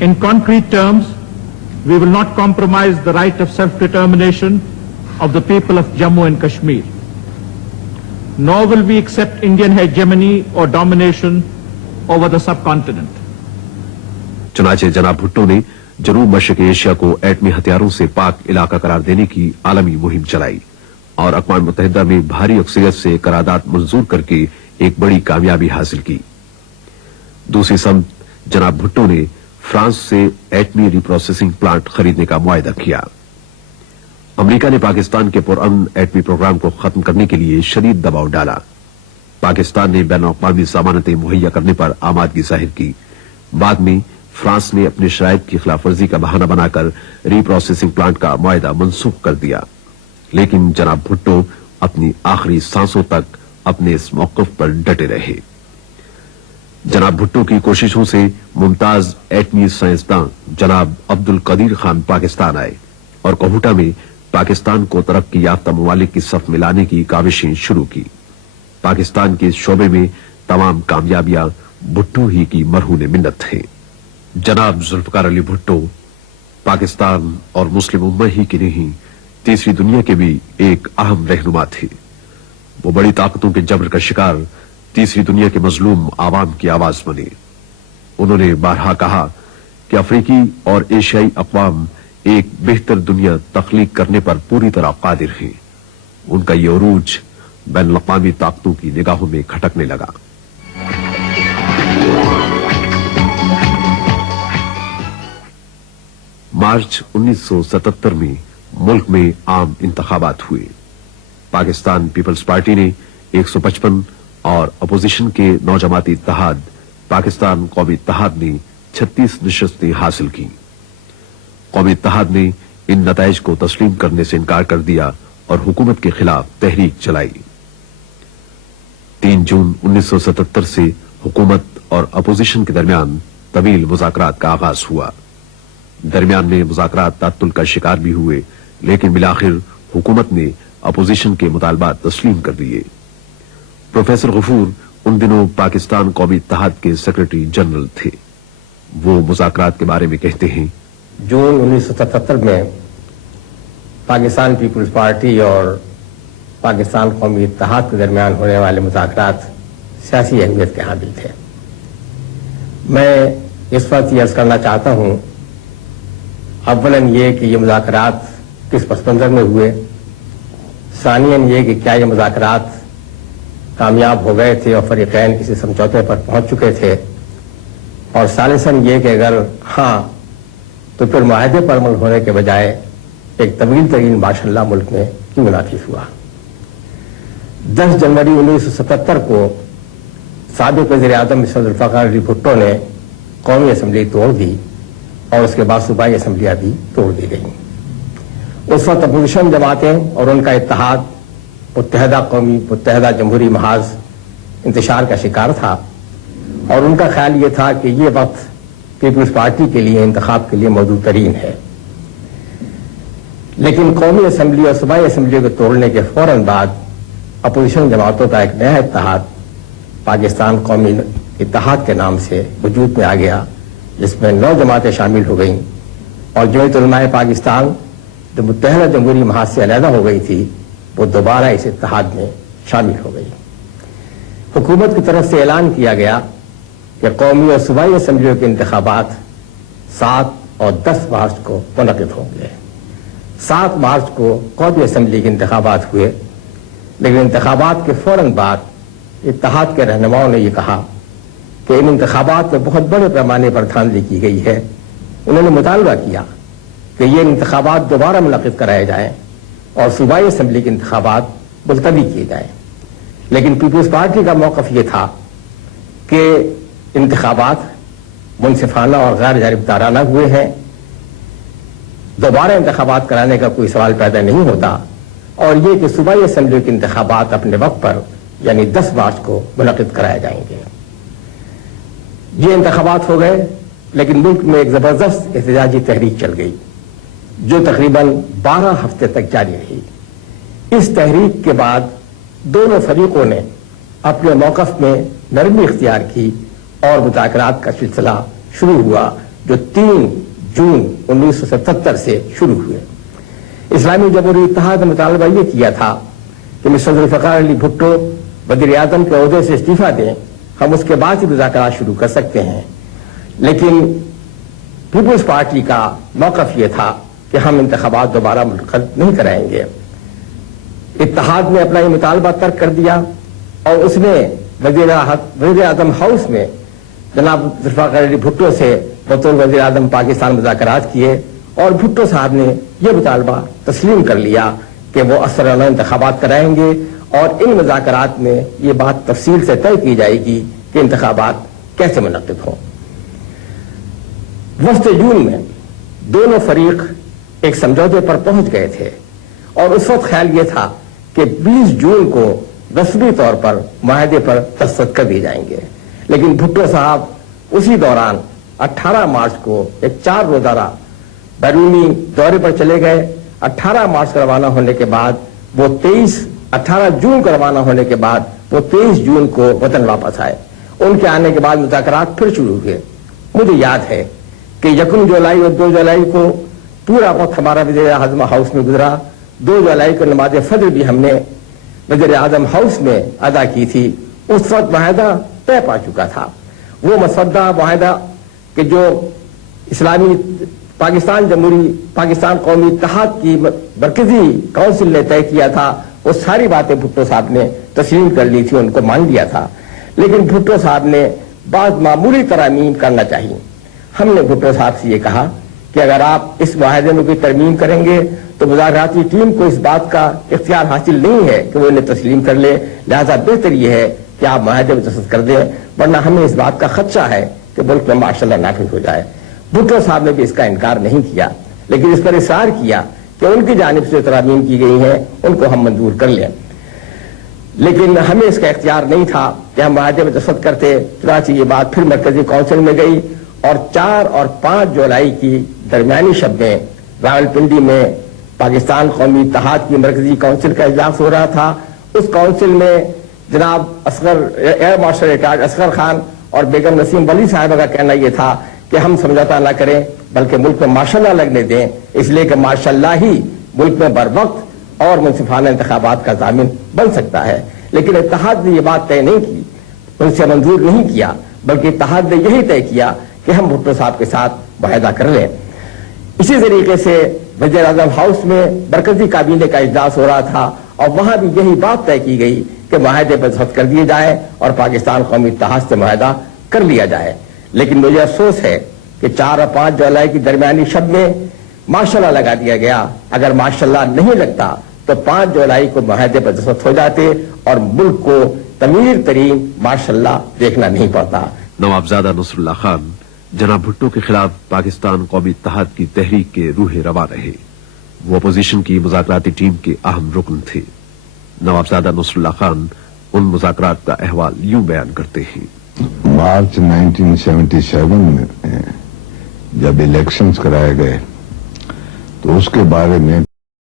In concrete terms, we will not compromise the right of self-determination of the people of Jammu and Kashmir. Nor will we accept Indian hegemony or domination over the subcontinent. चुनाचे जनाब भुट्टो ने जनूब मशरक़ Asia को एटमी हथियारों से पाक इलाका करार देने की आलमी मुहिम चलाई और अक़वाम मुत्तहिदा में भारी अक्सरियत से करारदाद मंजूर करके एक बड़ी कामयाबी हासिल की। दूसरी समत जनाब भुट्टो ने फ्रांस से एटमी रिप्रोसेसिंग प्लांट खरीदने का मुआहदा किया। अमेरिका ने पाकिस्तान के पुरअमन एटमी प्रोग्राम को खत्म करने के लिए शदीद दबाव डाला। पाकिस्तान ने बैनुल-अक़वामी ज़मानतें मुहैया करने पर आमादगी जाहिर की। बाद में फ्रांस ने अपनी शराइत की खिलाफ वर्जी का बहाना बनाकर रिप्रोसेसिंग प्लांट का मुआहदा मनसूख कर दिया, लेकिन जनाब भुट्टो अपनी आखिरी सांसों तक अपने इस मौक़िफ़ पर डटे रहे। जनाब भुट्टो की कोशिशों से मुमताज एटमी साइंसदां जनाब अब्दुल कदीर खान पाकिस्तान आए और कोहूटा में पाकिस्तान को तरक्की याफ्ता ममालिक की सफ में लाने की काविशें शुरू की। पाकिस्तान के इस शोबे में तमाम कामयाबियां भुट्टो ही की मरहून मिन्नत थे। जनाब जुल्फ़िकार अली भुट्टो पाकिस्तान और मुस्लिम उम्मा ही की नहीं, तीसरी दुनिया के भी एक अहम रहनुमा थे। वो बड़ी ताकतों के जबर का शिकार तीसरी दुनिया के मजलूम आवाम की आवाज बने। उन्होंने बारहा कहा कि अफ्रीकी और एशियाई अक़वाम एक बेहतर दुनिया तख्लीक करने पर पूरी तरह कादिर हैं। उनका ये उरूज बैनुल-अक़वामी ताकतों की निगाहों में खटकने लगा। मार्च 1977 में मुल्क में आम इंतखाबात हुए। पाकिस्तान पीपल्स पार्टी ने 155 और अपोजिशन के नौजमाती इत्तेहाद पाकिस्तान कौमी इत्तेहाद ने 36 नशस्तें हासिल की। कौमी इत्तेहाद ने इन नताइज को तस्लीम करने से इनकार कर दिया और हुकूमत के खिलाफ तहरीक चलाई। 3 जून 1977 से हुकूमत और अपोजिशन के दरमियान तवील मुज़ाकरात का आगाज हुआ। दरमियान में मुज़ाकरात तात्तुल का शिकार भी हुए, लेकिन बिलाखिर हुकूमत ने अपोजिशन के मुतालबात तस्लीम कर दिए। प्रोफेसर गफूर उन दिनों पाकिस्तान कौमी इत्तेहाद के सेक्रेटरी जनरल थे। वो मुज़ाकरात के बारे में कहते हैं, जून 1977 में पाकिस्तान पीपल्स पार्टी और पाकिस्तान कौमी इत्तेहाद के दरमियान होने वाले मुज़ाकरात सियासी अहमियत के हामिल थे। मैं इस वक्त ये अर्ज करना चाहता हूँ, अव्वलन ये कि ये मुज़ाकरात किस पस मंज़र में हुए, सानियन ये कि क्या ये मुज़ाकरात कामयाब हो गए थे और फरीक़ैन किसी समझौते पर पहुंच चुके थे, और सालिसन ये कि अगर हाँ तो फिर मुआहदे पर अमल होने के बजाय एक तवील तरीन माशअल्लाह मुल्क में क्यों नाफिज हुआ। 10 जनवरी 1977 को साबिक़ वज़ीर-ए-आज़म मिस्टर जुल्फ़िकार अली भुट्टो ने कौमी असम्बली तोड़ दी और उसके बाद सूबाई असम्बलियाँ भी तोड़ दी गई। उस वक्त अपोजिशन जमातें और उनका इत्तेहाद मुत्तहदा जमहूरी महाज इंतशार का शिकार था और उनका ख्याल ये था कि ये वक्त पीपल्स पार्टी के लिए इंतखाब के लिए मौजूद तरीन है। लेकिन कौमी असम्बली और सूबाई असम्बली को तोड़ने के फौरन बाद अपोजिशन जमातों का एक नया इत्तेहाद पाकिस्तान कौमी इत्तेहाद के नाम से वजूद में आ गया, जिसमें 9 जमातें शामिल हो गईं और जमीयत उलमाए पाकिस्तान जो मुत्तहदा जमहूरी महाज से अलहदा हो गई थी, वो दोबारा इस इत्तेहाद में शामिल हो गई। हुकूमत की तरफ से ऐलान किया गया कि कौमी और सूबाई असम्बलियों के इंतखाबात 7 और 10 मार्च को मुनक़िद होंगे। 7 मार्च को कौमी असम्बली के इंतखाबात हुए, लेकिन इंतखाबात के फौरन बाद इत्तेहाद के रहनुमाओं ने यह कहा कि इन इंतखाबात में बहुत बड़े पैमाने पर धांधली की गई है। उन्होंने मुतालबा किया कि ये इंतखाबात दोबारा मुनक़िद कराए जाएं और सूबाई असम्बली के इंतखाबात मुलतवी किए जाएं। लेकिन पीपल्स पार्टी का मौक़िफ़ ये था कि इंतखाबात मुनसिफाना और गैर जानिबदाराना हुए हैं, दोबारा इंतखाबात कराने का कोई सवाल पैदा नहीं होता, और ये कि सूबाई असम्बली के इंतखाबात अपने वक्त पर यानी 10 मार्च को मुनक़िद कराए जाएंगे। ये इंतखाबात हो गए, लेकिन मुल्क में एक ज़बरदस्त एहतजाजी तहरीक चल गई जो तकरीबन 12 हफ्ते तक जारी रही। इस तहरीक के बाद दोनों फरीकों ने अपने मौक़िफ़ में नरमी इख्तियार की और मुज़ाकरात का सिलसिला शुरू हुआ जो 3 जून 1977 से शुरू हुए। इस्लामी जमहूरी इत्तेहाद ने मुतालबा ये किया था कि मिस्टर जुल्फ़िकार अली भुट्टो वज़ीर आज़म के ओहदे से इस्तीफा दें, हम उसके बाद ही मुज़ाकरात शुरू कर सकते हैं। लेकिन पीपुल्स पार्टी का मौक़िफ़ ये था कि हम इंतख़ाबात दोबारा मुनक़िद नहीं कराएंगे। इत्तेहाद ने अपना ये मुतालबा तर्क कर दिया और उसने वज़ीर आज़म हाउस में जनाब जुल्फ़िकार अली भुट्टो से बतौर वज़ीर आज़म पाकिस्तान मुज़ाकरात किए और भुट्टो साहब ने यह मुतालबा तस्लीम कर लिया कि वो असराना इंतख़ाबात कराएंगे और इन मुज़ाकरात में ये बात तफसील से तय की जाएगी कि इंतख़ाबात कैसे मुनक़िद हों। वस्ते जून में दोनों फरीक एक समझौते पर पहुंच गए थे और उस वक्त ख्याल ये था कि 20 जून को रस्मी तौर पर मुआहदे पर दस्तखत कर दिए जाएंगे। लेकिन भुट्टो साहब उसी दौरान 18 मार्च को एक 4 रोज़ाना बैरूनी दौरे पर चले गए। 18 मार्च को रवाना होने के बाद वो 18 जून को रवाना होने के बाद वो 23 जून को वतन वापस आए। उनके आने के बाद मुज़ाकरात फिर शुरू हुए। मुझे याद है कि 1 जुलाई और 2 जुलाई को पूरा वक्त हमारा वज़ीर आज़म हाउस में गुजरा। 2 जुलाई को नमाज फजर भी हमने वज़ीर आज़म हाउस में अदा की थी। उस वक्त मुआहदा तय पा चुका था। वो मसौदा मुआहदा कि जो इस्लामी पाकिस्तान कौमी इत्तेहाद की मरकजी काउंसिल ने तय किया था, वो सारी बातें भुट्टो साहब ने तस्लीम कर ली थी, उनको मान लिया था। लेकिन भुट्टो साहब ने बाद मामूली तरमीम करना चाहिए। हमने भुट्टो साहब से ये कहा कि अगर आप इस मुआहदे में कोई तरमीम करेंगे तो मुज़ाकराती टीम को इस बात का इख्तियार हासिल नहीं है कि वो इन्हें तस्लीम कर ले, लिहाजा बेहतर ये है कि आप मुआहदे में दस्तखत कर दें, वरना हमें इस बात का खदशा है कि मुल्क में माशाअल्लाह नाफिज हो जाए। भुट्टो साहब ने भी इसका इनकार नहीं किया, लेकिन इस पर इसरार किया कि उनकी जानिब से तरमीम की गई है उनको हम मंजूर कर लें। लेकिन हमें इसका इख्तियार नहीं था कि हम मुआहदे में दस्तखत करते। चुनांचे ये बात फिर मरकजी काउंसिल में गई और 4 और 5 जुलाई की दरमियानी शब में रावलपिंडी में पाकिस्तान कौमी इत्तेहाद की मरकजी काउंसिल का इजलास हो रहा था। उस काउंसिल में जनाब air marshal retired Asghar Khan और बेगम नसीम वली साहिबा का कहना यह था कि हम समझौता न करें बल्कि मुल्क में माशाअल्लाह लगने दें, इसलिए कि माशाअल्लाह ही मुल्क में बर वक्त और मुनसिफाना इंतखाबात का जामिन बन सकता है। लेकिन इत्तेहाद ने यह बात तय नहीं की, उनसे मंजूर नहीं किया, बल्कि इत्तेहाद ने यही तय किया कि हम भुट्टो साहब के साथ मुआहदा कर लें। इसी तरीके से वज़ीर आज़म हाउस में मरकजी काबीने का इजलास हो रहा था और वहां भी यही बात तय की गई कि मुआहदे पर दस्तखत कर दिए जाए और पाकिस्तान कौमी इत्तेहाद से मुआहदा कर लिया जाए। लेकिन मुझे अफसोस है कि 4 और 5 जुलाई की दरमियानी शब में माशाअल्लाह लगा दिया गया। अगर माशाअल्लाह नहीं लगता तो 5 जुलाई को मुआहदे पर दस्तखत हो जाते और मुल्क को तमीर तरीन माशाअल्लाह देखना नहीं पड़ता। नवाबजादा नसरुल्लाह खान जनाब भुट्टो के खिलाफ पाकिस्तान कौमी इत्तेहाद की तहरीक के रूहे रवा रहे। वो अपोजिशन की मुज़ाकराती टीम के अहम रुकन थे। नवाबजादा नसरुल्लाह खान उन मुज़ाकरात का अहवाल यूं बयान करते हैं। मार्च 1977 में जब इलेक्शंस कराए गए तो उसके बारे में